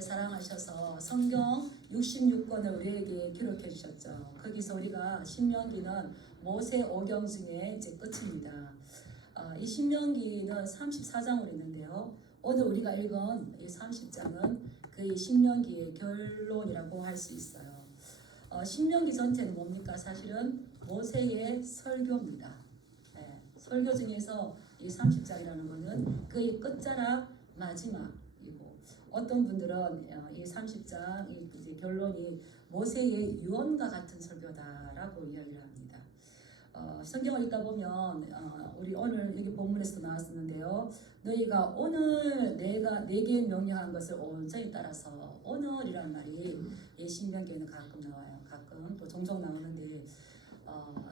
우리를 사랑하셔서 성경 66권을 우리에게 기록해 주셨죠. 거기서 우리가 신명기는 모세 오경 중에 이제 끝입니다. 이 신명기는 34장으로 있는데요. 오늘 우리가 읽은 이 30장은 그 신명기의 결론이라고 할 수 있어요. 신명기 전체는 뭡니까? 사실은 모세의 설교입니다. 네, 설교 중에서 이 30장이라는 것은 그의 끝자락 마지막이고, 어떤 분들은 이 30장 이제 결론이 모세의 유언과 같은 설교다라고 이야기를 합니다. 성경을 읽다 보면 우리 오늘 여기 본문에서 나왔었는데요. 너희가 오늘 내가 내게 명령한 것을 온전히 따라서, 오늘이란 말이 이 신명기에는 가끔 나와요. 가끔 또 종종 나오는데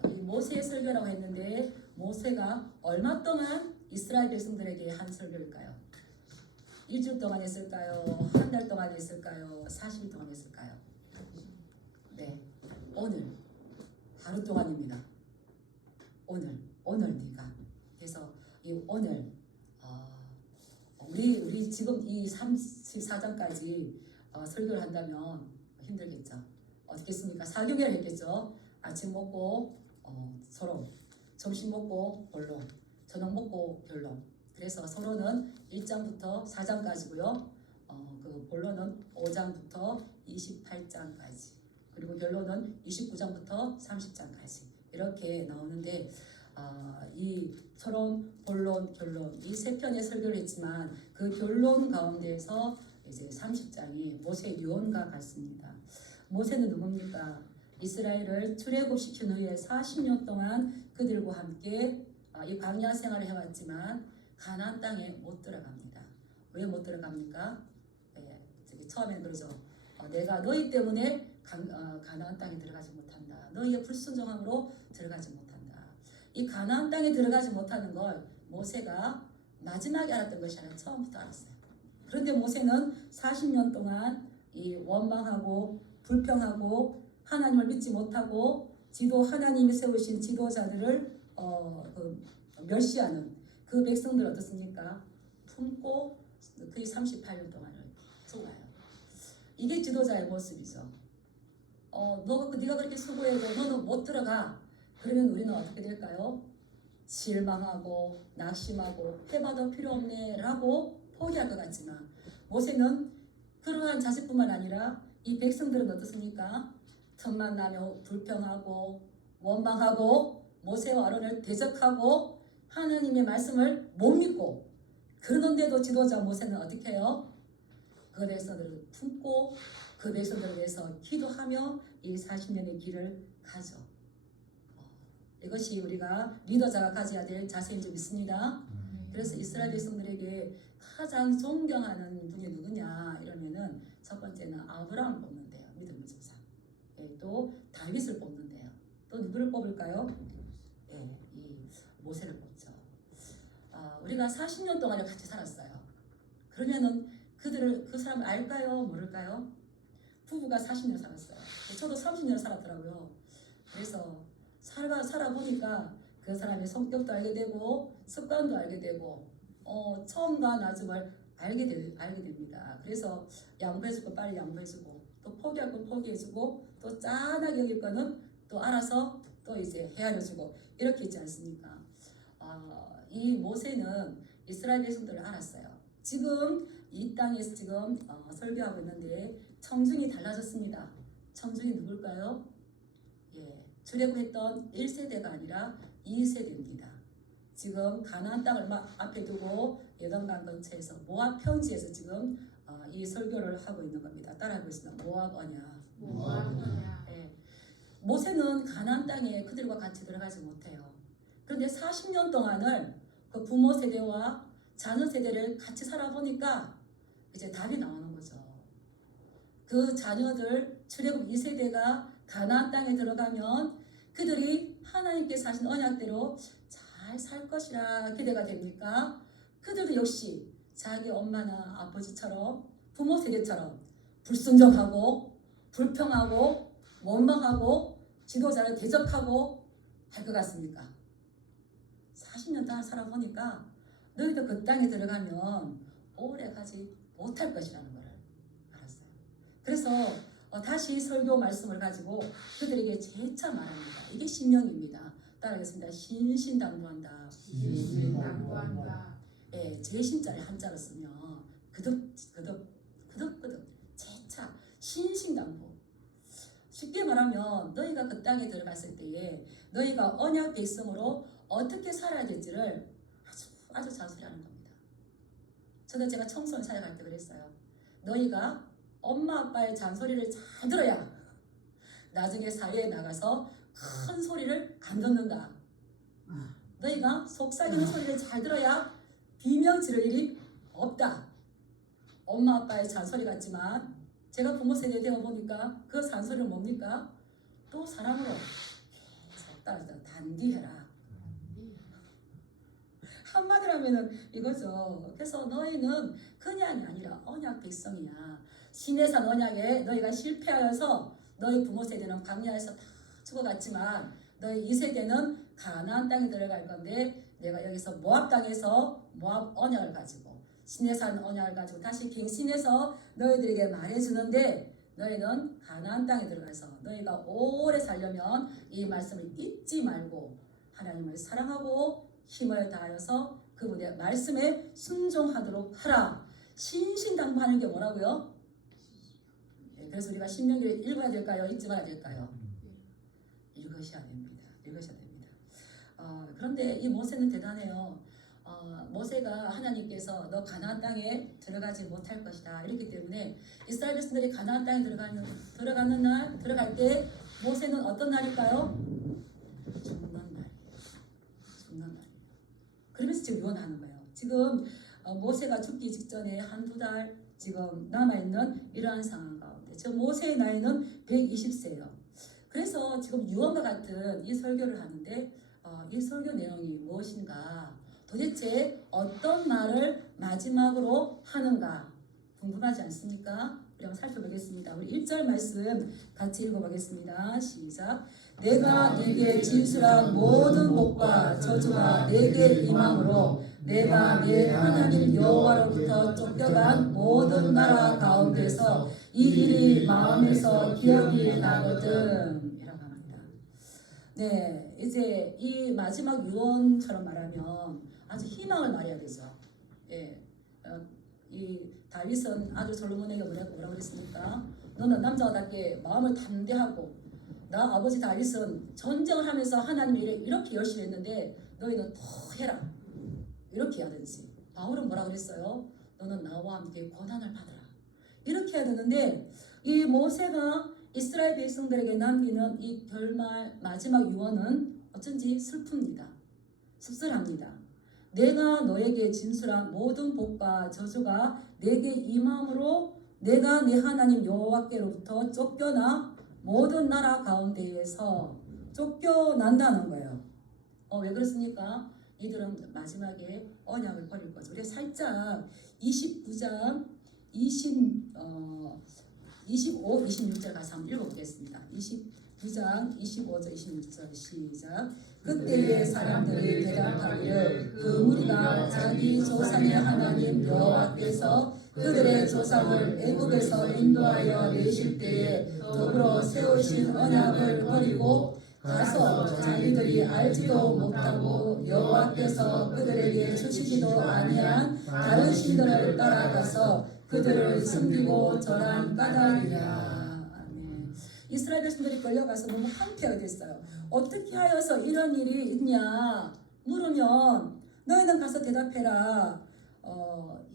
이 모세의 설교라고 했는데 모세가 얼마 동안 이스라엘 백성들에게 한 설교일까요? 일주일 동안 했을까요? 한 달 동안 했을까요? 40일 동안 했을까요? 네, 오늘 하루 동안입니다. 오늘 네가. 그래서 이 오늘 우리 지금 이 34장까지 설교를 한다면 힘들겠죠. 어떻겠습니까? 4교개를 했겠죠. 아침 먹고 서론, 점심 먹고 본론, 저녁 먹고 결론. 그래서 서론은 1장부터 4장까지고요. 그 본론은 5장부터 28장까지. 그리고 결론은 29장부터 30장까지. 이렇게 나오는데 이 서론, 본론, 결론 이 세 편의 설교를 했지만 그 결론 가운데에서 이제 30장이 모세의 유언과 같습니다. 모세는 누굽니까? 이스라엘을 출애굽시킨 후에 40년 동안 그들과 함께 이 광야 생활을 해왔지만 가나안 땅에 못 들어갑니다. 왜 못 들어갑니까? 처음엔 그러죠. 내가 너희 때문에 가나안 땅에 들어가지 못한다. 너희의 불순종함으로 들어가지 못한다. 이 가나안 땅에 들어가지 못하는 걸 모세가 마지막에 알았던 것이 아니라 처음부터 알았어요. 그런데 모세는 40년 동안 이 원망하고 불평하고 하나님을 믿지 못하고 하나님이 세우신 지도자들을 멸시하는 그 백성들 어떻습니까? 품고 거의 38년 동안을 속아요. 이게 지도자의 모습이죠. 네가 그렇게 수고해도 너는 못 들어가. 그러면 우리는 어떻게 될까요? 실망하고 낙심하고 해봐도 필요 없네 라고 포기할 것 같지만 모세는 그러한 자세뿐만 아니라 이 백성들은 어떻습니까? 틈만 나면 불평하고 원망하고 모세와 아론을 대적하고 하나님의 말씀을 못 믿고, 그러는데도 지도자 모세는 어떻게 해요? 그 백성들을 품고 그 백성들을 위해서 기도하며 이 40년의 길을 가죠. 이것이 우리가 리더자가 가져야 될 자세인 줄 믿습니다. 그래서 이스라엘 백성들에게 가장 존경하는 분이 누구냐 이러면은 첫 번째는 아브라함을 뽑는데요. 믿음의 조상. 또 다윗을 뽑는데요. 또 누구를 뽑을까요? 이 모세를 뽑죠. 우리가 40년 동안을 같이 살았어요. 그러면은 그 사람을 알까요? 모를까요? 부부가 40년 살았어요. 저도 30년 살았더라고요. 그래서 살아보니까 그 사람의 성격도 알게 되고 습관도 알게 되고 처음과 나중을 알게 됩니다. 그래서 양보해줄 거 빨리 양보해주고 또 포기할 건 포기해주고 또 짠하게 여길 거는 또 알아서 또 이제 헤아려주고 이렇게 있지 않습니까? 이 모세는 이스라엘 백성들을 알았어요. 지금 이 땅에서 지금 설교하고 있는데 청중이 달라졌습니다. 청중이 누굴까요? 출애굽했던 1세대가 아니라 2세대입니다. 지금 가나안 땅을 앞에 두고 여단강 근처에서 모압 평지에서 지금 이 설교를 하고 있는 겁니다. 따라하고 있습니다. 모압 언약. 모세는 가나안 땅에 그들과 같이 들어가지 못해요. 그런데 40년 동안을 그 부모 세대와 자녀 세대를 같이 살아보니까 이제 답이 나오는 거죠. 그 자녀들 출애굽 2세대가 가나안 땅에 들어가면 그들이 하나님께서 하신 언약대로 잘 살 것이라 기대가 됩니까? 그들도 역시 자기 엄마나 아버지처럼 부모 세대처럼 불순종하고 불평하고 원망하고 지도자를 대적하고 할 것 같습니까? 40년 동안 살아보니까 너희도 그 땅에 들어가면 오래 가지 못할 것이라는 것을 알았어요. 그래서 다시 설교 말씀을 가지고 그들에게 재차 말합니다. 이게 신명입니다. 따라하겠습니다. 신신당부한다. 신신당부한다. 예, 제신자를 한자로 쓰면 그득 재차 신신당부. 쉽게 말하면 너희가 그 땅에 들어갔을 때에 너희가 언약 백성으로 어떻게 살아야 될지를 아주 자세하는 겁니다. 저도 제가 청소년 사역할 때 그랬어요. 너희가 엄마 아빠의 잔소리를 잘 들어야 나중에 사회에 나가서 큰 소리를 안 듣는다. 너희가 속삭이는 소리를 잘 들어야 비명 지를 일이 없다. 엄마 아빠의 잔소리 같지만 제가 부모 세대 되어 보니까 그 잔소리는 뭡니까? 또 사랑으로 계속 따라서 단디해라. 한마디로 하면은 이거죠. 그래서 너희는 그냥이 아니라 언약 백성이야. 신의 산 언약에 너희가 실패하여서 너희 부모 세대는 광야에서 다 죽어갔지만 너희 이 세대는 가나안 땅에 들어갈 건데 내가 여기서 모압 땅에서 모압 언약을 가지고 신의 산 언약을 가지고 다시 갱신해서 너희들에게 말해주는데 너희는 가나안 땅에 들어가서 너희가 오래 살려면 이 말씀을 잊지 말고 하나님을 사랑하고 힘을 다하여서 그분의 말씀에 순종하도록 하라. 신신당부하는 게 뭐라고요? 그래서 우리가 신명기를 읽어야 될까요? 읽지 말아야 될까요? 읽으셔야 됩니다. 읽으셔야 됩니다. 그런데 이 모세는 대단해요. 모세가 하나님께서 너 가나안 땅에 들어가지 못할 것이다 이랬기 때문에 이스라엘 백성들이 가나안 땅에 들어갈 때 모세는 어떤 날일까요? 죽는 날이에요. 그러면서 지금 유언하는 거예요. 지금 모세가 죽기 직전에 한두 달 지금 남아있는 이러한 상황 가운데 저 모세의 나이는 120세예요. 그래서 지금 유언과 같은 이 설교를 하는데 이 설교 내용이 무엇인가, 도대체 어떤 말을 마지막으로 하는가 궁금하지 않습니까? 우리 한번 살펴보겠습니다. 우리 1절 말씀 같이 읽어보겠습니다. 시작. 내가 네게 진술한 모든 복과 저주가 네게 임함으로 내가 내 하나님 여호와로부터 쫓겨간 모든 나라 가운데서 이 일이 마음에서 기억이 나거든 이라고 합니다. 네, 이제 이 마지막 유언처럼 말하면 아주 희망을 말해야 되죠. 예, 이 다윗은 아들 솔로몬에게 뭐라 그랬습니까? 너는 남자답게 마음을 담대하고 나 아버지 다윗은 전쟁을 하면서 하나님의 일에 이렇게 열심히 했는데 너희는 더 해라. 이렇게 해야 되지. 바울은 뭐라 그랬어요? 너는 나와 함께 고난을 받으라. 이렇게 해야 되는데 이 모세가 이스라엘 백성들에게 남기는 이 결말 마지막 유언은 어쩐지 슬픕니다. 씁쓸합니다. 내가 너에게 진술한 모든 복과 저주가 내게 임함으로 내가 네 하나님 여호와께로부터 쫓겨나 모든 나라 가운데에서 쫓겨난다는 거예요. 왜 그렇습니까? 이들은 마지막에 언약을 버릴 거죠. 우리 살짝 29장 25, 26절 가서 한번 읽어보겠습니다. 29장 25절 26절 시작. 그때의 사람들이 대답하기를 그 무리가 자기 조상의 하나님 여호와께서 그들의 조상을 애굽에서 인도하여 내실 때에 더불어 세우신 언약을 버리고 가서 자기들이 알지도 못하고 여호와께서 그들에게 주시지도 아니한 다른 신들을 따라가서 그들을 섬기고 절한 까닭이라. 아멘. 이스라엘 백성들이 끌려가서 너무 황폐하게 됐어요. 어떻게 하여서 이런 일이 있냐 물으면 너희는 가서 대답해라.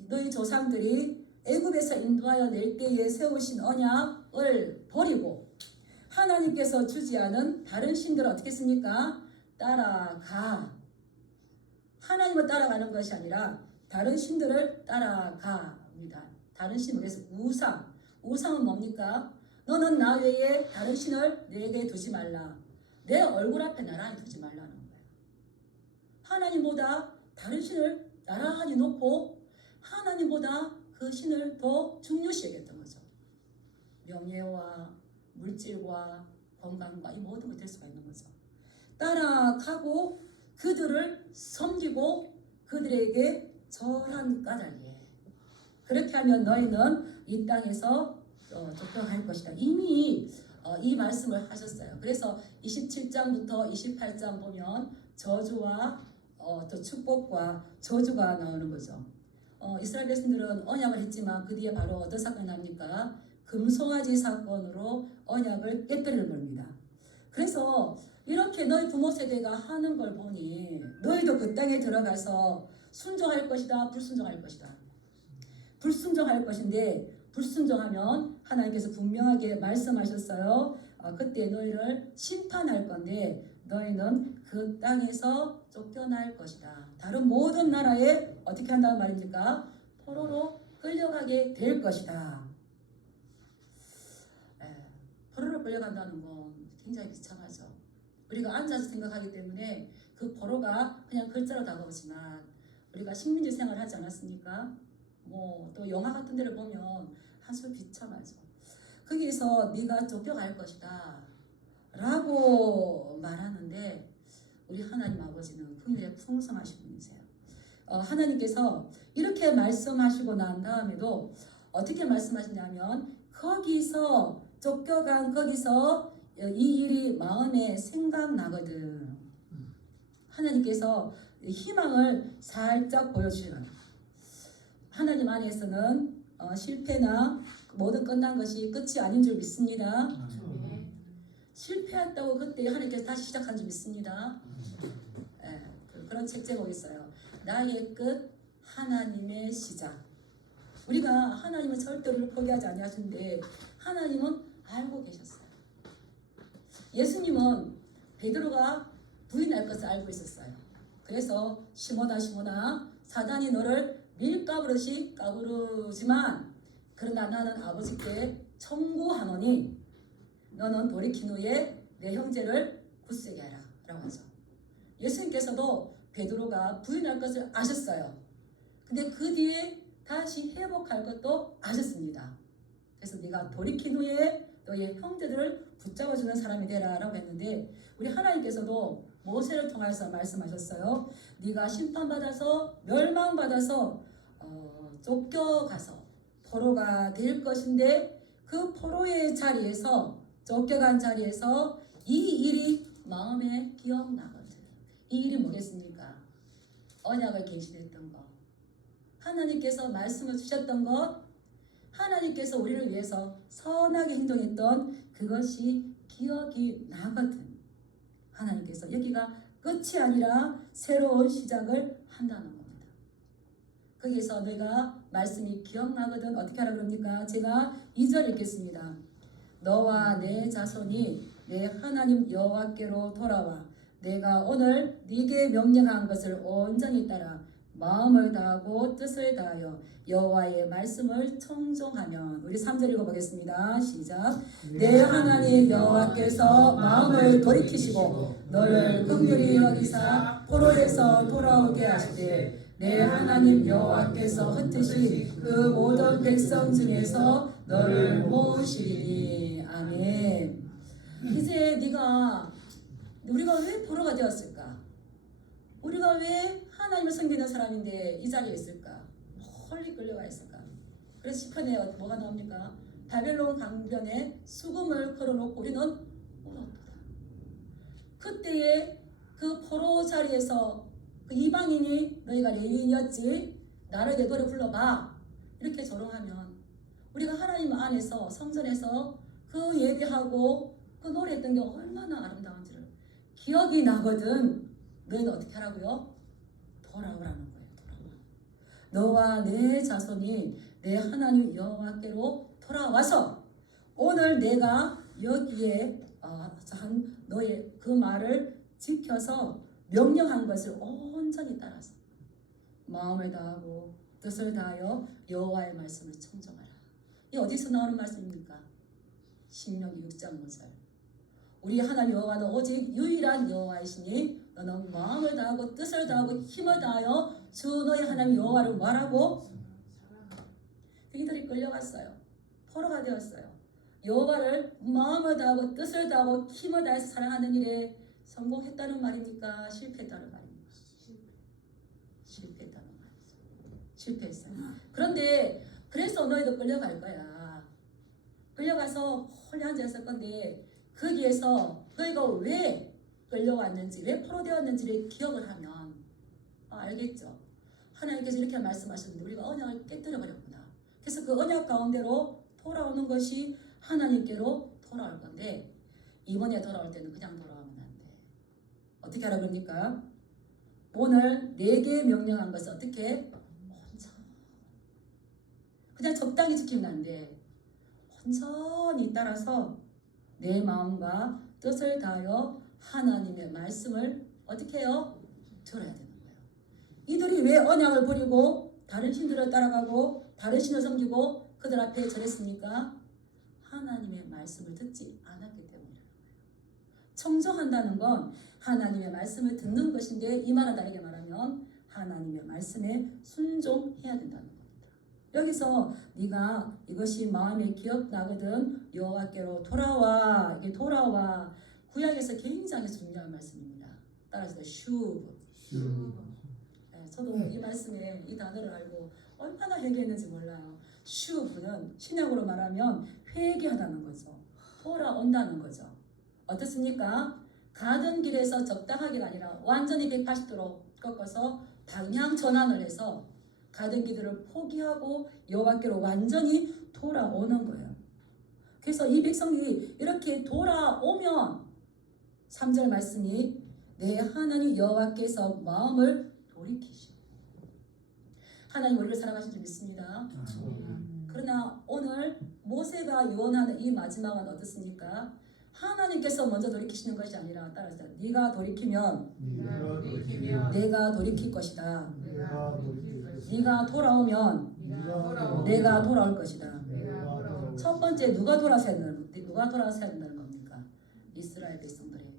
너희 조상들이 애굽에서 인도하여 낼 때에 세우신 언약을 버리고 하나님께서 주지 않은 다른 신들을 어떻게 했습니까? 따라가. 하나님을 따라가는 것이 아니라 다른 신들을 따라갑니다. 다른 신은 그래서 우상. 우상은 뭡니까? 너는 나 외에 다른 신을 내게 두지 말라. 내 얼굴 앞에 나란히 두지 말라는 거예요. 하나님보다 다른 신을 나란히 놓고 하나님보다 그 신을 더 중요시 여겼던 거죠. 명예와 물질과 건강과 이 모든 것이 될 수가 있는 거죠. 따라가고 그들을 섬기고 그들에게 절한 까닭이에요. 그렇게 하면 너희는 이 땅에서 쫓겨갈 것이다. 이미 이 말씀을 하셨어요. 그래서 27장부터 28장 보면 저주와 또 축복과 저주가 나오는 거죠. 이스라엘 백성들은 언약을 했지만 그 뒤에 바로 어떤 사건이 납니까? 금송아지 사건으로 언약을 깨뜨리는 겁니다. 그래서 이렇게 너희 부모 세대가 하는 걸 보니 너희도 그 땅에 들어가서 순종할 것이다, 불순종할 것이다. 불순종할 것인데 불순종하면 하나님께서 분명하게 말씀하셨어요. 그때 너희를 심판할 건데 너희는 그 땅에서 쫓겨날 것이다. 다른 모든 나라에 어떻게 한다는 말입니까? 포로로 끌려가게 될 것이다. 포로로 끌려간다는 건 굉장히 비참하죠. 우리가 앉아서 생각하기 때문에 그 포로가 그냥 글자로 다가오지만 우리가 식민지 생활을 하지 않았습니까? 뭐 또 영화 같은 데를 보면 아주 비참하죠. 거기에서 네가 쫓겨갈 것이다 라고 말하는데 우리 하나님 아버지는 긍휼에 풍성하신 분이세요. 하나님께서 이렇게 말씀하시고 난 다음에도 어떻게 말씀하시냐면 거기서 쫓겨간 거기서 이 일이 마음에 생각나거든. 하나님께서 희망을 살짝 보여주시는 하나님 안에서는 실패나 모든 끝난 것이 끝이 아닌 줄 믿습니다. 실패했다고 그때 하나님께서 다시 시작한 줄 믿습니다. 그런 책 제목이 있어요. 나의 끝 하나님의 시작. 우리가 하나님은 절대로 포기하지 아니하시는데 하나님은 알고 계셨어요. 예수님은 베드로가 부인할 것을 알고 있었어요. 그래서 시몬아 사단이 너를 밀가부르시 까부르지만 그러나 나는 아버지께 청구하노니 너는 돌이킨 후에 내 형제를 굳세게 하라 라고 하죠. 예수님께서도 베드로가 부인할 것을 아셨어요. 근데 그 뒤에 다시 회복할 것도 아셨습니다. 그래서 네가 돌이킨 후에 너의 형제들을 붙잡아주는 사람이 되라 라고 했는데 우리 하나님께서도 모세를 통해서 말씀하셨어요. 네가 심판받아서 멸망받아서 쫓겨가서 포로가 될 것인데 그 포로의 자리에서 쫓겨간 자리에서 이 일이 마음에 기억나거든. 이 일이 뭐겠습니까? 언약을 계시했던 것, 하나님께서 말씀을 주셨던 것, 하나님께서 우리를 위해서 선하게 행동했던 그것이 기억이 나거든. 하나님께서 여기가 끝이 아니라 새로운 시작을 한다는 겁니다. 거기에서 내가 말씀이 기억나거든 어떻게 하라 그럽니까? 제가 2절 읽겠습니다. 너와 내 자손이 내 하나님 여호와께로 돌아와 내가 오늘 네게 명령한 것을 온전히 따라 마음을 다하고 뜻을 다하여 여호와의 말씀을 청종하면 우리 3절 읽어보겠습니다. 시작. 내 하나님 여호와께서 마음을 돌이키시고 너를 긍휼히 여기사 포로에서 돌아오게 하시되 내 하나님 여호와께서 흩으신 그 모든 백성 중에서 너를 모으시리니. 아멘. 이제 우리가 왜 포로가 되었을까? 우리가 왜 하나님을 섬기는 사람인데 이 자리에 있을까? 멀리 끌려가 있을까? 그래서 시편에 뭐가 나옵니까? 바벨론 강변에 수금을 걸어놓고 우리는 울었다. 그때의 그 포로 자리에서 그 이방인이 너희가 레위인이었지 나를 내 노래 불러봐 이렇게 조롱하면 우리가 하나님 안에서 성전에서 그 예배하고 그 노래했던 게 얼마나 아름다운지를 기억이 나거든. 너희는 어떻게 하라고요? 돌아오라는 거예요. 너와 내 자손이 내 하나님 여호와께로 돌아와서 오늘 내가 여기에 한 너의 그 말을 지켜서 명령한 것을 온전히 따라서 마음을 다하고 뜻을 다하여 여호와의 말씀을 청정하라. 이 어디서 나오는 말씀입니까? 신명기 6장 5절. 우리 하나님 여호와는 오직 유일한 여호와이시니 너는 마음을 다하고 뜻을 다하고 힘을 다하여 주 너희 하나님 여호와를 말하고 그들이 끌려갔어요. 포로가 되었어요. 여호와를 마음을 다하고 뜻을 다하고 힘을 다해서 사랑하는 일에 성공했다는 말입니까? 실패했다는 말입니까? 실패했다는 말이죠. 실패했어요. 그런데 그래서 너희도 끌려갈 거야. 끌려가서 홀리 앉아 있을 건데 거기에서 너희가 왜 끌려왔는지 왜 포로되었는지를 기억을 하면 알겠죠. 하나님께서 이렇게 말씀하셨는데 우리가 언약을 깨뜨려 버렸구나. 그래서 그 언약 가운데로 돌아오는 것이 하나님께로 돌아올 건데 이번에 돌아올 때는 그냥 돌아오면 안 돼. 어떻게 하라 그럽니까? 오늘 내게 명령한 것을 어떻게? 온전히. 그냥 적당히 지키면 안 돼. 온전히 따라서 내 마음과 뜻을 다하여 하나님의 말씀을 어떻게 해요? 들어야 되는 거예요. 이들이 왜 언약을 버리고 다른 신들을 따라가고 다른 신을 섬기고 그들 앞에 절했습니까? 하나님의 말씀을 듣지 않았기 때문이에요. 청정한다는 건 하나님의 말씀을 듣는 것인데 이 말은 다르게 말하면 하나님의 말씀에 순종해야 된다는 겁니다. 여기서 네가 이것이 마음에 기억나거든 여호와께로 돌아와. 이게 돌아와 구약에서 굉장히 중요한 말씀입니다. 따라서 슈브. 저도 이 말씀에 이 단어를 알고 얼마나 회개했는지 몰라요. 슈브는 신약으로 말하면 회개하다는 거죠. 돌아온다는 거죠. 어떻습니까? 가던 길에서 적당하게가 아니라 완전히 180도로 꺾어서 방향 전환을 해서 가던 길들을 포기하고 여호와께로 완전히 돌아오는 거예요. 그래서 이 백성이 이렇게 돌아오면 3절 말씀이 내 하나님 여호와께서 마음을 돌이키시고 하나님 우리를 사랑하신 줄 믿습니다. 그러나 오늘 모세가 유언하는 이 마지막은 어떻습니까? 하나님께서 먼저 돌이키시는 것이 아니라 따라서 네가 돌이키면 내가 돌이킬 것이다. 네가 돌아오면 내가 돌아올 것이다. 첫 번째 누가 돌아서야 된다는 겁니까? 이스라엘 백성들이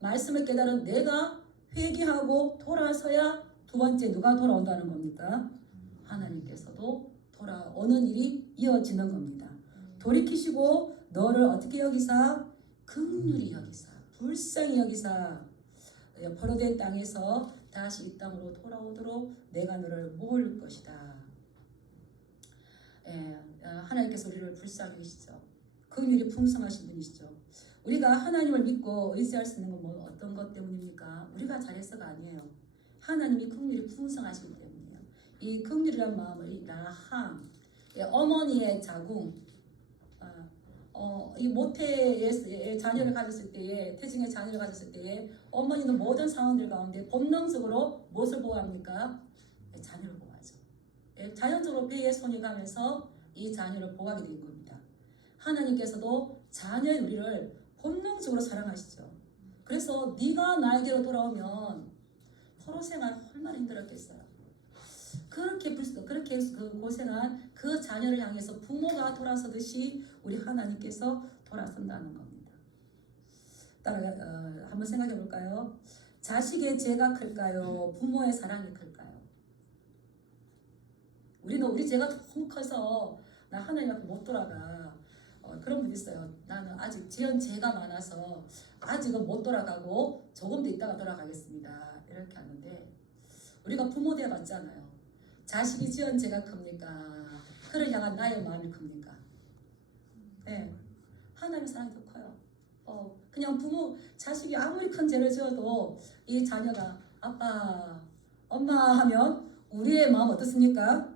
말씀을 깨달은 내가 회개하고 돌아서야 두 번째 누가 돌아온다는 겁니까? 하나님께서도 돌아오는 일이 이어지는 겁니다. 돌이키시고 너를 어떻게 여기사? 긍휼히 여기사 불쌍히 여기사 포로된 땅에서 다시 이 땅으로 돌아오도록 내가 너를 모을 것이다. 하나님께서 우리를 불쌍히 여기시죠. 긍휼이 풍성하신 분이시죠. 우리가 하나님을 믿고 의지할 수 있는 건 뭐 어떤 것 때문입니까? 우리가 잘해서가 아니에요. 하나님이 긍휼이 풍성하시기 때문이에요. 이 긍휼이란 마음을 이 라함, 어머니의 자궁, 이 모태의 자녀를 가졌을 때에 태중의 자녀를 가졌을 때에 어머니는 모든 상황들 가운데 본능적으로 무엇을 보호합니까? 자녀를 보호하죠. 자연적으로 배에 손이 가면서 이 자녀를 보호하게 된 겁니다. 하나님께서도 자녀의 우리를 본능적으로 사랑하시죠. 그래서 네가 나에게로 돌아오면 포로 생활 얼마나 힘들었겠어요. 그렇게 그 고생한 그 자녀를 향해서 부모가 돌아서듯이 우리 하나님께서 돌아선다는 겁니다. 따라 한번 생각해 볼까요? 자식의 죄가 클까요? 부모의 사랑이 클까요? 우리 죄가 너무 커서 나 하나님 앞에 못 돌아가. 그런 분 있어요. 나는 아직 지은 죄가 많아서 아직은 못 돌아가고 조금 더 있다가 돌아가겠습니다. 이렇게 하는데 우리가 부모 되어 봤잖아요. 자식이 지은 죄가 큽니까? 그를 향한 나의 마음이 큽니까? 네, 하나님의 사랑이 더 커요. 그냥 부모, 자식이 아무리 큰 죄를 지어도 이 자녀가 아빠, 엄마 하면 우리의 마음 어떻습니까?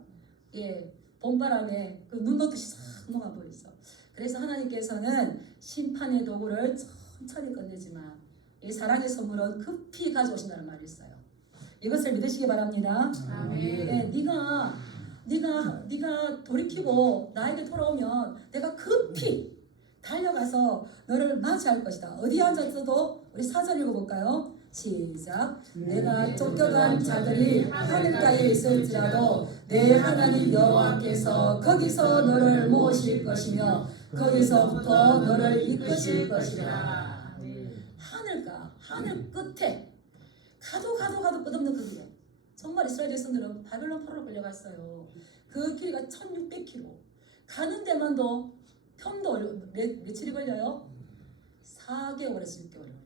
봄바람에 그 눈 녹듯이 싹 녹아버리죠. 그래서 하나님께서는 심판의 도구를 천천히 건네지만 이 사랑의 선물은 급히 가져오신다는 말이 있어요. 이것을 믿으시기 바랍니다. 아멘. 네가 돌이키고 나에게 돌아오면 내가 급히 달려가서 너를 맞이할 것이다. 어디 앉았어도 우리 4절 읽어볼까요? 시작. 내가 쫓겨간 자들이 하늘가에 있을지라도 내 하나님 여호와께서 거기서 너를 모으실 것이며 거기서부터 너를 이끄실 것이라. 하늘 끝에 가도 끝없는 그 길에 정말 이스라엘 백성들은 바벨론 포로로 끌려갔어요. 그 길이가 1600km 가는 데만도 편도 며칠이 걸려요? 4개월에서 6개월이 걸려요.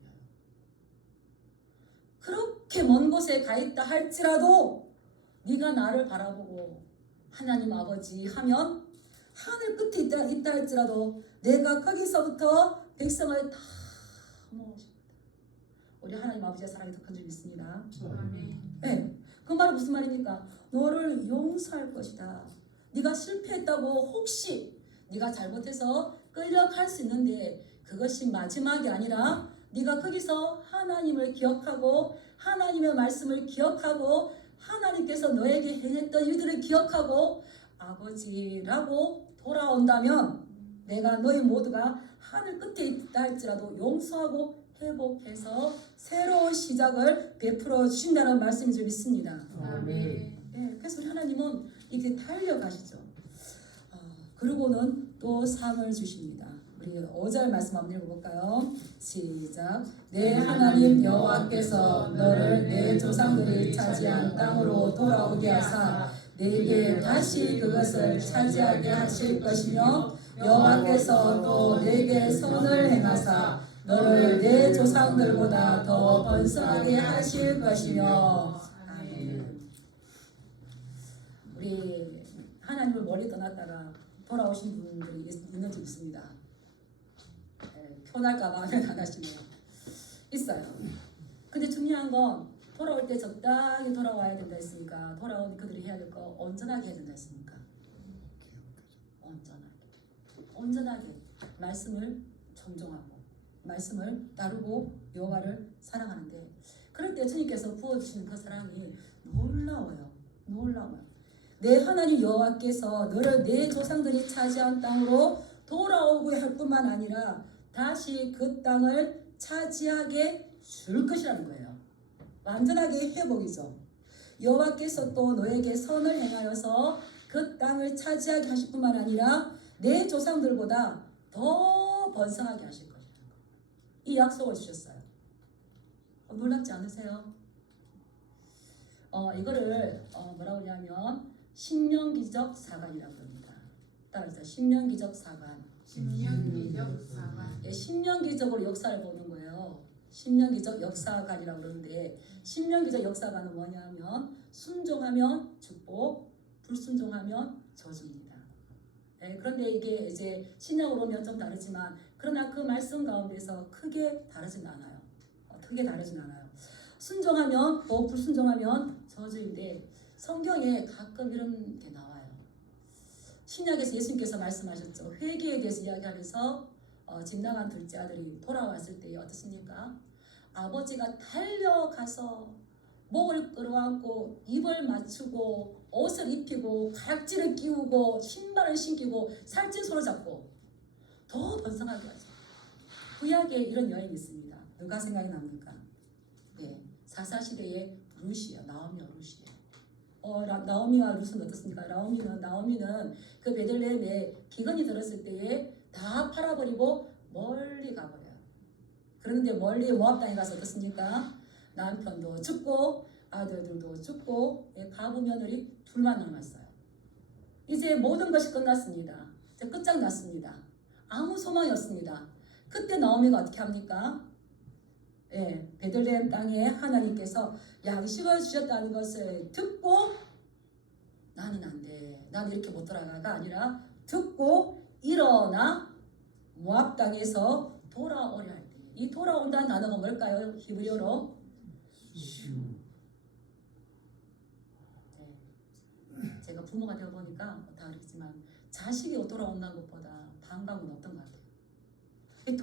그렇게 먼 곳에 가 있다 할지라도 네가 나를 바라보고 하나님 아버지 하면 하늘 끝에 있다 할지라도 내가 거기서부터 백성을 다 모으십니다. 우리 하나님 아버지의 사랑이 더 큰 줄 믿습니다. 아멘. 네, 그 말은 무슨 말입니까? 너를 용서할 것이다. 네가 실패했다고 혹시 네가 잘못해서 끌려갈 수 있는데 그것이 마지막이 아니라 네가 거기서 하나님을 기억하고 하나님의 말씀을 기억하고 하나님께서 너에게 해냈던 일들을 기억하고 아버지라고 돌아온다면 내가 너희 모두가 하늘 끝에 있다 할지라도 용서하고 회복해서 새로운 시작을 베풀어 주신다는 말씀인 줄 믿습니다. 아멘. 네, 그래서 우리 하나님은 이렇게 달려가시죠. 그리고는 또 상을 주십니다. 우리 5절 말씀 한번 읽어볼까요? 시작. 내 하나님 여호와께서 너를 내 조상들이 차지한 땅으로 돌아오게 하사 내게 다시 그것을 차지하게 하실 것이며 여호와께서 또 내게 선을 행하사 너를 내 조상들보다 더 번성하게 하실 것이며. 아멘. 우리 하나님을 멀리 떠났다가 돌아오신 분들이 있는 줄 있습니다. 편할까봐 하면 안 하시네요. 있어요. 근데 중요한 건 돌아올 때 적당히 돌아와야 된다 했으니까 돌아온 그들이 해야 될 거 온전하게 해야 된다 했습니까? 온전하게 말씀을 존중하고 말씀을 따르고 여호와를 사랑하는데 그럴 때 주님께서 부어주시는 그 사랑이 놀라워요. 내 하나님 여호와께서 너를 내 조상들이 차지한 땅으로 돌아오게 할 뿐만 아니라 다시 그 땅을 차지하게 줄 것이라는 거예요. 완전하게 회복이죠. 여호와께서 또 너에게 선을 행하여서 그 땅을 차지하게 하실 뿐만 아니라 내 조상들보다 더 번성하게 하실 것이라는 거예요. 이 약속을 주셨어요. 놀랍지 않으세요? 이거를 뭐라고 하냐면 신명기적 사관이라고 합니다. 따라서 신명기적 사관. 신명기적 사관. 예, 신명기적으로 역사를 보는 거예요. 신명기적 역사관이라고 그러는데 신명기적 역사관은 뭐냐면 순종하면 축복, 불순종하면 저주입니다. 예, 그런데 이게 이제 신약으로 오면 좀 다르지만 그러나 그 말씀 가운데서 크게 다르진 않아요. 순종하면 또 불순종하면 저주인데 성경에 가끔 이런 게 나와요. 신약에서 예수님께서 말씀하셨죠. 회개에 대해서 이야기하면서 집 나간 둘째 아들이 돌아왔을 때 어떻습니까? 아버지가 달려가서 목을 끌어안고 입을 맞추고 옷을 입히고 가락지를 끼우고 신발을 신기고 살찐 손을 잡고 더 번성하게 하죠. 구약에 이런 여인이 있습니다. 누가 생각이 납니까? 네, 사사시대의 룻이요. 나오미와 룻이에요. 나오미와 룻은 어떻습니까? 나오미는 그 베들레헴에 기근이 들었을 때에 다 팔아버리고 멀리 가버려요. 그런데 멀리 모압 땅에 가서 어떻습니까? 남편도 죽고 아들들도 죽고 가부 며느리 둘만 남았어요. 이제 모든 것이 끝났습니다. 이제 끝장났습니다. 아무 소망이 없습니다. 그때 나오미가 어떻게 합니까? 베들레헴 땅에 하나님께서 양식을 주셨다는 것을 듣고 나는 안 돼. 나는 이렇게 못 돌아가가 아니라 듣고 일어나 모압 땅에서 돌아오려 할 때 이 돌아온다는 단어가 뭘까요? 히브리어로 제가 부모가 되어 보니까 다 그렇지만 자식이 돌아온다는 것보다 반감은 없던 것 같아요.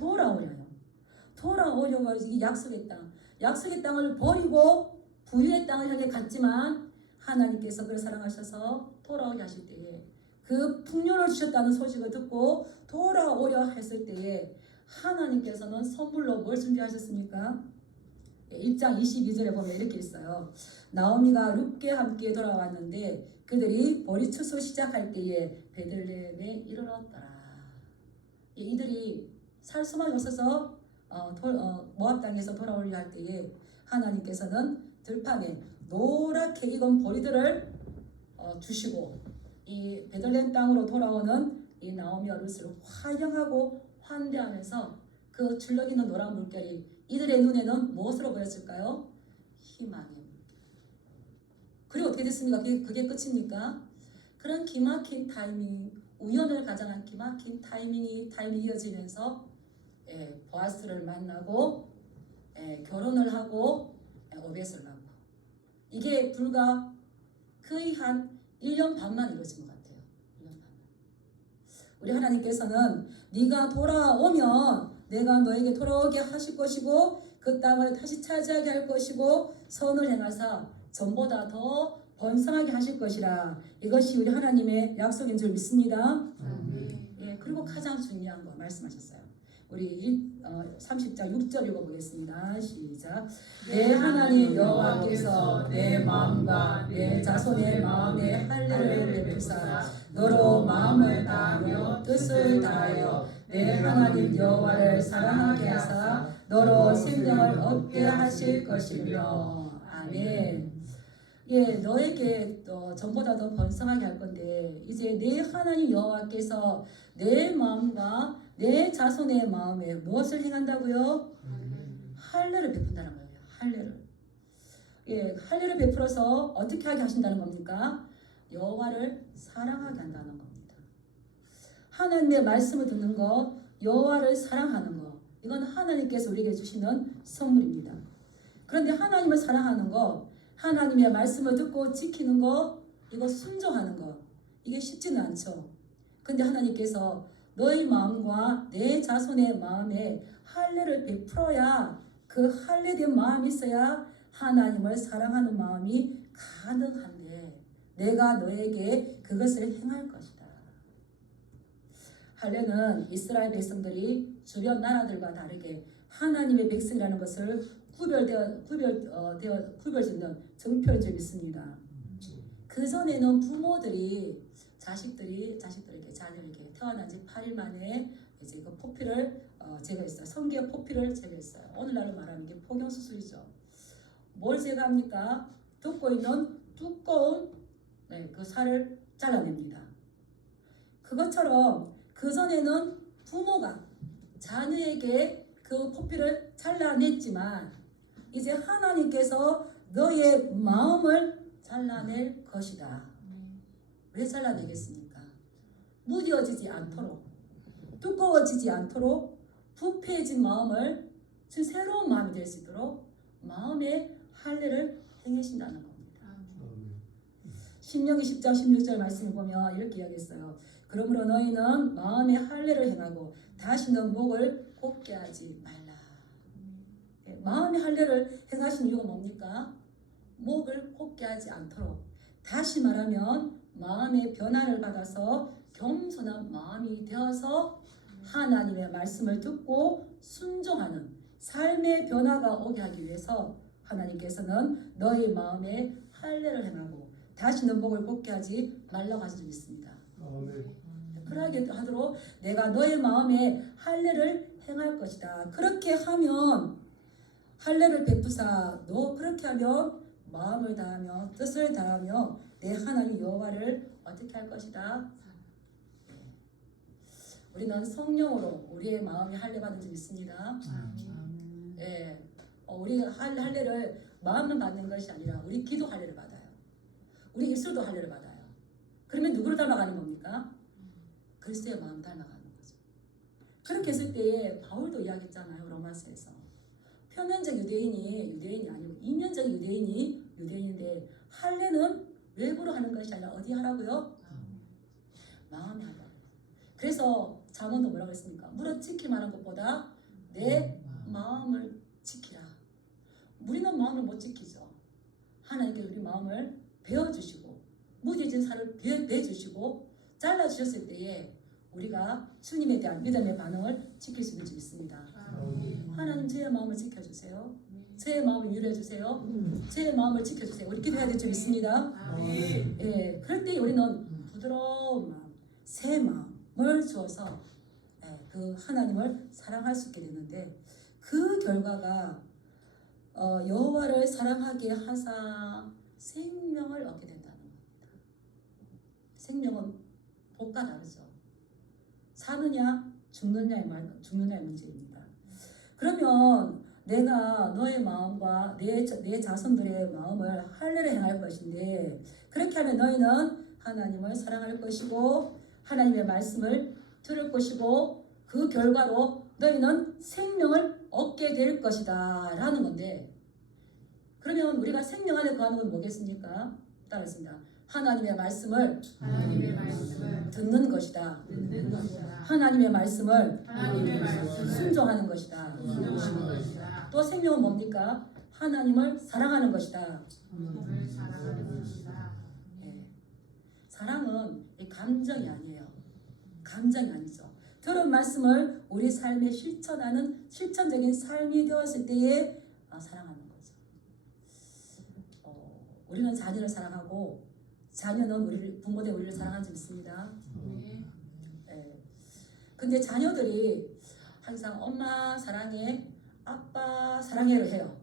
돌아오려고 이 약속의 땅을 버리고 부유의 땅을 향해 갔지만 하나님께서 그를 사랑하셔서 돌아오게 하실 때에 그 풍요를 주셨다는 소식을 듣고 돌아오려 했을 때에 하나님께서는 선물로 뭘 준비하셨습니까? 1장 22절에 보면 이렇게 있어요. 나오미가 룻과 함께 돌아왔는데 그들이 보리 추수 시작할 때에 베들레헴에 이르렀더라. 이들이 살 수만이 없어서 모압 땅에서 돌아오려 할 때에 하나님께서는 들판에 노랗게 익은 보리들을 주시고 이 베들레헴 땅으로 돌아오는 이 나오미와 룻을 환영하고 환대하면서 그 출렁이는 노란 물결이 이들의 눈에는 무엇으로 보였을까요? 희망의 물결. 그리고 어떻게 됐습니까? 그게 끝입니까? 그런 기막힌 타이밍, 우연을 가장한 기막힌 타이밍이 이어지면서 보아스를 만나고 결혼을 하고 오벳을 낳고 이게 불과 거의 한 1년 반만 이루어진 것 같아요. 1년 반. 우리 하나님께서는 네가 돌아오면 내가 너에게 돌아오게 하실 것이고 그 땅을 다시 차지하게 할 것이고 선을 행하사 전보다 더 번성하게 하실 것이라. 이것이 우리 하나님의 약속인 줄 믿습니다. 그리고 가장 중요한 거 말씀하셨어요. 우리 30장 6절 읽어보겠습니다. 시작. 내 하나님 여호와께서 내 마음과 내 자손의 마음에 할례를 베푸사 너로 마음을 다하며 뜻을 다하여 내 하나님 여호와를 사랑하게 하사 너로 생명을 얻게 하실 것이며. 아멘. 너에게 전보다 더 번성하게 할 건데 이제 내 하나님 여호와께서 내 마음과 내 자손의 마음에 무엇을 행한다고요? 할례를 베푼다는 거예요. 할례를 베풀어서 어떻게 하게 하신다는 겁니까? 여호와를 사랑하게 한다는 겁니다. 하나님의 말씀을 듣는 거, 여호와를 사랑하는 거, 이건 하나님께서 우리에게 주시는 선물입니다. 그런데 하나님을 사랑하는 거, 하나님의 말씀을 듣고 지키는 거, 이거 순종하는 거, 이게 쉽지는 않죠. 근데 하나님께서 너의 마음과 내 자손의 마음에 할례를 베풀어야 그 할례된 마음이 있어야 하나님을 사랑하는 마음이 가능한데 내가 너에게 그것을 행할 것이다. 할례는 이스라엘 백성들이 주변 나라들과 다르게 하나님의 백성이라는 것을 구별짓는 정표인 줄 믿습니다. 그 전에는 부모들이 자녀에게 태어난 지 8일 만에 이제 그 포피를 제거했어요. 성기의 포피를 제거했어요. 오늘날로 말하면 이게 포경 수술이죠. 뭘 제거합니까? 덮고 있는 두꺼운 그 살을 잘라냅니다. 그것처럼 그 전에는 부모가 자녀에게 그 포피를 잘라냈지만 이제 하나님께서 너의 마음을 잘라낼 것이다. 왜 잘라내겠습니까? 무뎌지지 않도록, 두꺼워지지 않도록 부패해진 마음을 새로운 마음이 될 수 있도록 마음의 할례를 행하신다는 겁니다. 신명기 10장 16절 말씀을 보면 이렇게 이야기했어요. 그러므로 너희는 마음의 할례를 행하고 다시는 목을 곱게 하지 말라. 마음의 할례를 행하신 이유가 뭡니까? 목을 곱게 하지 않도록. 다시 말하면 마음의 변화를 받아서 겸손한 마음이 되어서 하나님의 말씀을 듣고 순종하는 삶의 변화가 오게 하기 위해서 하나님께서는 너희 마음에 할례를 행하고 다시는 목을 곱게 하지 말라고 하시고 있습니다. 그러하게 하도록 내가 너의 마음에 할례를 행할 것이다. 그렇게 하면 할례를 베푸사 너 그렇게 하면 마음을 다하며 뜻을 다하며 내 하나님 여호와를 어떻게 할 것이다. 우리는 성령으로 우리의 마음이 할례 받은 줄 믿습니다. 우리 할례를 마음만 받는 것이 아니라 우리 기도 할례를 받아요. 우리 입술도 할례를 받아요. 그러면 누구를 닮아가는 겁니까? 그리스도의 마음 닮아가는 거죠. 그렇게 했을 때에 바울도 이야기했잖아요. 로마서에서 표면적 유대인이 아니고 이면적 유대인이 유대인인데 할례는 외부로 하는 것이 아니라 어디 하라고요? 마음에 하라고. 그래서 잠언도 뭐라고 했습니까? 무릇 지킬 만한 것보다 내 마음을 지키라. 우리는 마음을 못 지키죠. 하나님께서 우리 마음을 베어주시고 무뎌진 살을 베어주시고 잘라주셨을 때에 우리가 주님에 대한 믿음의 반응을 지킬 수 있는 줄 믿습니다. 하나님 제 마음을 지켜주세요. 제 마음을 유려해주세요. 제 마음을 지켜주세요. 우리 기도해야 될 줄 믿습니다. 그럴 때 우리는 부드러운 마음, 새 마음을 주어서 그 하나님을 사랑할 수 있게 되는데 그 결과가 여호와를 사랑하게 하사 생명을 얻게 된다는 겁니다. 생명은 복과 다르죠. 사느냐 죽느냐의 문제입니다. 그러면 내가 너의 마음과 내 자손들의 마음을 할례를 행할 것인데 그렇게 하면 너희는 하나님을 사랑할 것이고 하나님의 말씀을 들을 것이고 그 결과로 너희는 생명을 얻게 될 것이다 라는 건데, 그러면 우리가 생명 안에 거하는 건 뭐겠습니까? 따라했습니다. 하나님의 말씀을 듣는 것이다. 하나님의 말씀을 순종하는 것이다. 또 생명은 뭡니까? 하나님을 사랑하는 것이다. 예. 사랑은 이 감정이 아니에요. 감정이 아니죠. 들은 말씀을 우리 삶에 실천하는 실천적인 삶이 되었을 때에 사랑하는 거죠. 우리는 자녀를 사랑하고 자녀는 부모들 우리를 사랑하는 줄 믿습니다. 예. 근데 자녀들이 항상 엄마 사랑해, 아빠 사랑해를 해요.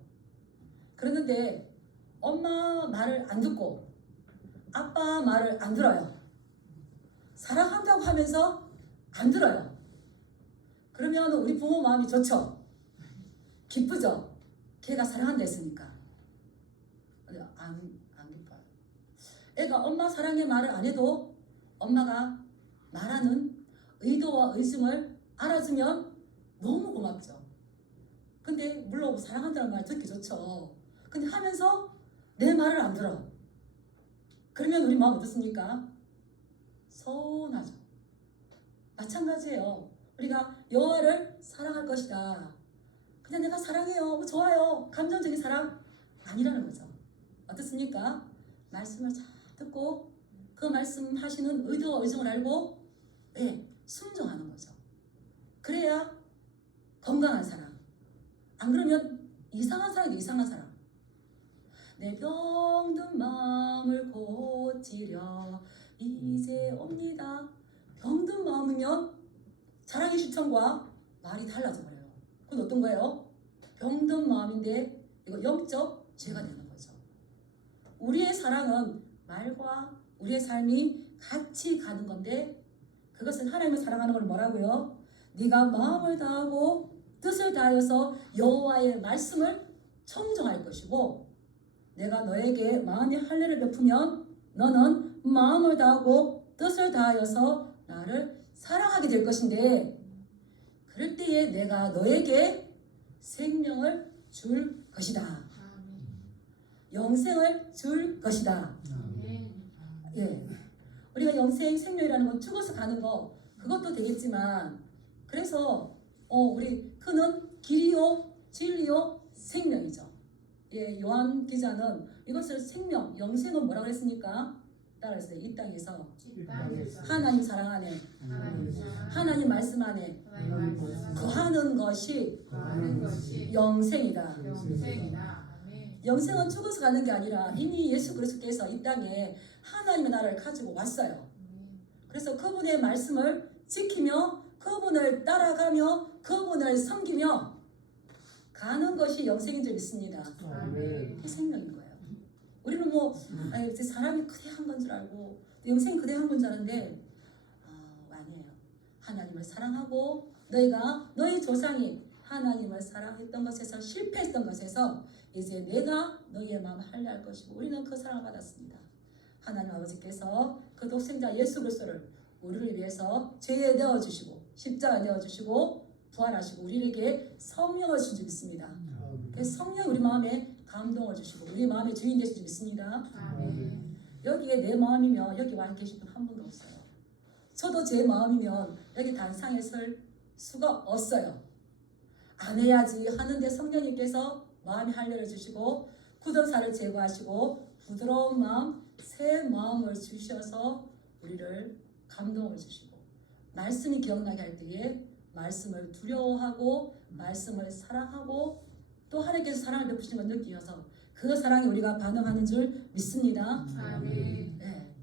그러는데 엄마 말을 안 듣고 아빠 말을 안 들어요. 사랑한다고 하면서 안 들어요. 그러면 우리 부모 마음이 좋죠? 기쁘죠? 걔가 사랑한다 했으니까. 안 기뻐요. 애가 엄마 사랑해 말을 안 해도 엄마가 말하는 의도와 의중을 알아주면 너무 고맙죠. 근데 물론 사랑한다는 말 듣기 좋죠. 근데 하면서 내 말을 안 들어. 그러면 우리 마음 어떻습니까? 서운하죠. 마찬가지예요. 우리가 여호와를 사랑할 것이다. 그냥 내가 사랑해요, 좋아요, 감정적인 사랑 아니라는 거죠. 어떻습니까? 말씀을 잘 듣고 그 말씀하시는 의도와 의중을 알고 순종하는 거죠. 그래야 건강한 사랑. 안 그러면 이상한 사랑이 이상한 사랑. 내 병든 마음을 고치려 이제 옵니다. 병든 마음이면 사랑의 실천과 말이 달라져 버려요. 그건 어떤 거예요? 병든 마음인데 이거 영적 죄가 되는 거죠. 우리의 사랑은 말과 우리의 삶이 같이 가는 건데, 그것은 하나님을 사랑하는 걸 뭐라고요? 네가 마음을 다하고 뜻을 다하여서 여호와의 말씀을 청종할 것이고, 내가 너에게 마음의 할례를 베푸면 너는 마음을 다하고 뜻을 다하여서 나를 사랑하게 될 것인데, 그럴 때에 내가 너에게 생명을 줄 것이다. 영생을 줄 것이다. 예. 우리가 영생, 생명이라는 건 죽어서 가는 거, 그것도 되겠지만, 그래서 우리 그는 길이요 진리요 생명이죠. 예, 요한 기자는 이것을 생명, 영생은 뭐라고 했습니까? 따라했어요. 이 땅에서 하나님 사랑 안에, 하나님 말씀 안에 거하는 것이 영생이다. 영생은 죽어서 가는 게 아니라 이미 예수 그리스도께서 이 땅에 하나님의 나라를 가지고 왔어요. 그래서 그분의 말씀을 지키며 그분을 따라가며 그분을 섬기며 가는 것이 영생인 줄 믿습니다. 그게 생명인 거예요. 우리는 사람이 그대한 건 줄 알고 영생이 그대한 건 줄 아는데 아니에요. 하나님을 사랑하고 너희 조상이 하나님을 사랑했던 것에서 실패했던 것에서 이제 내가 너희의 마음을 할례할 것이고, 우리는 그 사랑을 받았습니다. 하나님 아버지께서 그 독생자 예수 그리스도를 우리를 위해서 죄에 내어주시고 십자가에 내어주시고 부활하시고 우리에게 성령을 주신 줄 믿습니다. 그래서 성령 우리 마음에 감동을 주시고 우리 마음의 주인 되신 줄 믿습니다. 여기에 내 마음이면 여기 와 계신 분 한 분도 없어요. 저도 제 마음이면 여기 단상에 설 수가 없어요. 안 해야지 하는데 성령님께서 마음의 할례를 주시고 굳은 살을 제거하시고 부드러운 마음, 새 마음을 주셔서 우리를 감동을 주시고 말씀이 기억나게 할 때에 말씀을 두려워하고 말씀을 사랑하고 또 하나님께서 사랑을 베푸시는 걸 느끼어서 그 사랑에 우리가 반응하는 줄 믿습니다. 네.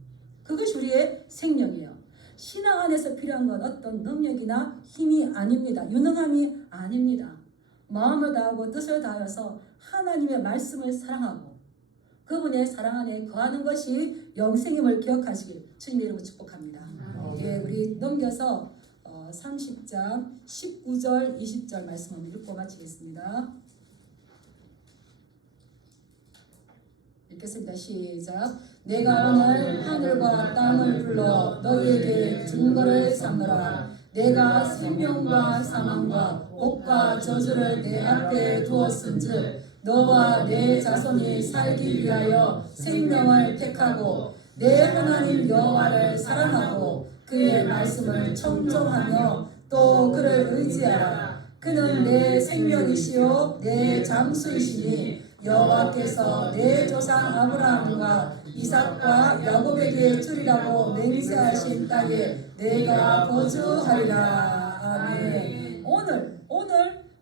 그것이 우리의 생명이에요. 신앙 안에서 필요한 건 어떤 능력이나 힘이 아닙니다. 유능함이 아닙니다. 마음을 다하고 뜻을 다하여서 하나님의 말씀을 사랑하고 그분의 사랑 안에 거하는 것이 영생임을 기억하시길 주님의 이름으로 축복합니다. 예, 우리 넘겨서 30장 19절 20절 말씀을 읽고 마치겠습니다. 읽겠습니다. 시작. 내가 오늘 하늘과 땅을 불러 너희에게 증거를 삼노라. 내가 생명과 사망과 복과 저주를 내 앞에 두었은즉 너와 내 자손이 살기 위하여 생명을 택하고 내 하나님 여호와를 사랑하고 그의 말씀을 청종하며 또 그를 의지하라. 그는 내 생명이시요 내 장수이시니 여호와께서 내 조상 아브라함과 이삭과 야곱에게 주리라고 맹세하신 땅에 내가 거주하리라. 아멘.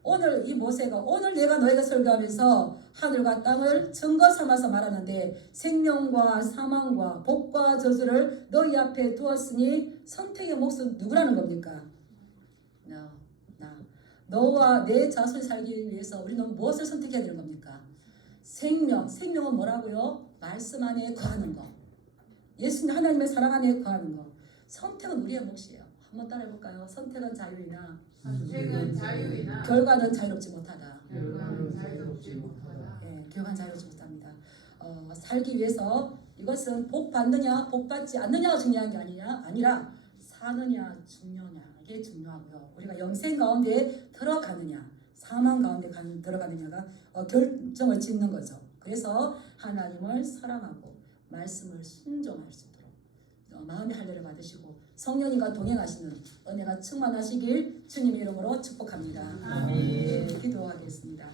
오늘 이 모세가 오늘 내가 너에게 설교하면서 하늘과 땅을 증거 삼아서 말하는데 생명과 사망과 복과 저주를 너희 앞에 두었으니 선택의 몫은 누구라는 겁니까? 나. 너와 내 자손이 살기 위해서 우리는 무엇을 선택해야 되는 겁니까? 생명은 뭐라고요? 말씀 안에 거하는 거. 예수님 하나님의 사랑 안에 거하는 거. 선택은 우리의 몫이에요. 한번 따라해볼까요? 선택은 자유이나 선택은 자유이나 결과는 자유롭지 못하다. 결과는 자유롭지 못하다. 결과는 자유롭지 못합니다. 살기 위해서 이것은 복 받느냐 복 받지 않느냐가 중요한 게 아니라 사느냐 죽느냐 이게 중요하고요. 우리가 영생 가운데 들어가느냐 사망 가운데 들어가느냐가 결정을 짓는 거죠. 그래서 하나님을 사랑하고 말씀을 순종할 수 있도록 마음의 할례를 받으시고 성령님과 동행하시는 은혜가 충만하시길 주님의 이름으로 축복합니다. 아멘. 기도하겠습니다.